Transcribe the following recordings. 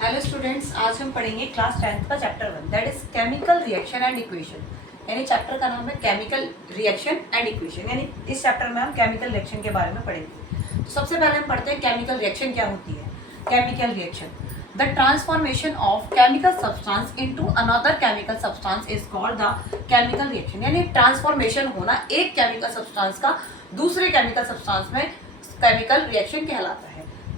Hello students, आज हम पढ़ेंगे क्लास 10th का chapter 1 that is chemical reaction and equation. यानी चैप्टर का नाम है केमिकल रिएक्शन एंड इक्वेशन। यानी इस चैप्टर में हम केमिकल रिएक्शन के बारे में पढ़ेंगे। तो सबसे पहले हम पढ़ते हैं केमिकल रिएक्शन क्या होती है। Chemical reaction, the transformation of chemical substance into another chemical substance is called the chemical reaction. यानी ट्रांसफॉर्मेशन होना एक केमिकल सब्सटेंस का दूसरे केमिकल सब्सटेंस में केमिकल रिएक्शन कहलाता है।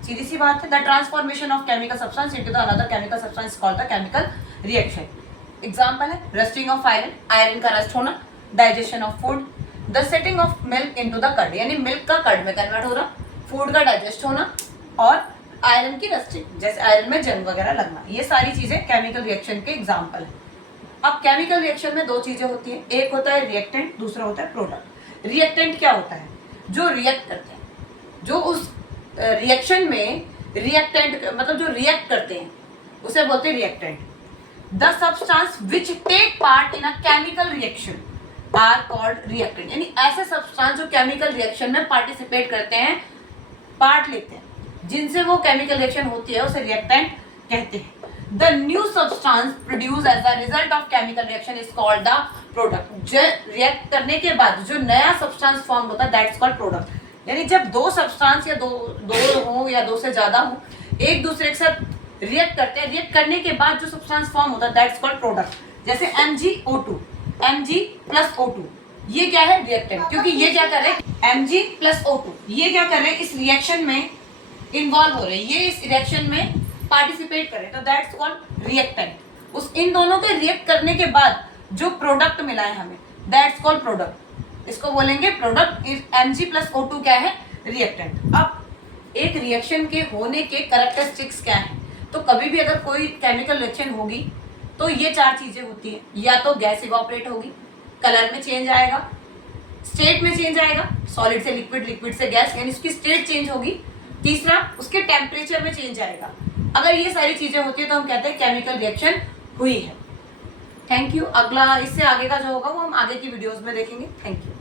सीधी सी बात है। The transformation of chemical substance into the another chemical substance called the chemical reaction. Example है रस्टिंग ऑफ आयरन, आयरन का रस्ट होना, digestion of food, the setting of milk into the curd, यानी milk का curd में convert हो रहा, food का digest होना और आयरन की रस्टिंग, जैसे आयरन में जंग वगैरह लगना, ये सारी चीजें केमिकल रिएक्शन के एग्जाम्पल है। अब केमिकल रिएक्शन में दो चीजें होती है, एक होता है रिएक्टेंट, दूसरा होता है प्रोडक्ट। रिएक्टेंट क्या होता है? जो रिएक्ट करते हैं, जो उस रिएक्शन में रिएक्टेंट मतलब जो रिएक्ट करते हैं उसे बोलते हैं reactant. The substance which take part in a chemical reaction are called reactant. यानी ऐसे सब्सटेंस जो केमिकल रिएक्शन में पार्टिसिपेट करते हैं, पार्ट लेते हैं, जिनसे वो केमिकल रिएक्शन होती है, उसे रिएक्टेंट कहते हैं। The new substance produce as a result of chemical reaction is called the product. जो रिएक्ट करने के बाद जो नया सब्सटेंस फॉर्म होता है दैट्स कॉल्ड प्रोडक्ट। यानी जब दो सब्सटेंस या दो हो या दो से ज्यादा हो, एक दूसरे के साथ रिएक्ट करते हैं, रिएक्ट करने के बाद जो सब्सटेंस फॉर्म होता है दैट्स कॉल्ड प्रोडक्ट। जैसे MgO2, Mg प्लस O2, ये क्या है? रिएक्टेंट। क्योंकि ये क्या कर रहे हैं? Mg प्लस O2 ये क्या कर रहे हैं? इस रिएक्शन में इन्वॉल्व हो रहे हैं, ये इस रिएक्शन में पार्टिसिपेट कर रहे हैं, तो दैट्स कॉल्ड रिएक्टेंट। उस इन दोनों के रिएक्ट करने के बाद जो प्रोडक्ट मिला है हमें, दैट्स कॉल्ड प्रोडक्ट। इसको बोलेंगे प्रोडक्ट। Mg प्लस O2 क्या है? रिएक्टेंट। अब एक रिएक्शन के होने के कैरेक्टरिस्टिक्स क्या है? तो कभी भी अगर कोई केमिकल रिएक्शन होगी तो ये चार चीजें होती है। या तो गैस इवापोरेट होगी, कलर में चेंज आएगा, स्टेट में चेंज आएगा, सॉलिड से लिक्विड, लिक्विड से गैस, यानी उसकी स्टेट चेंज होगी। तीसरा, उसके टेम्परेचर में चेंज आएगा। अगर ये सारी चीजें होती है तो हम कहते हैं केमिकल रिएक्शन हुई है। Thank you. अगला इससे आगे का जो होगा वो हम आगे की वीडियोस में देखेंगे। Thank you.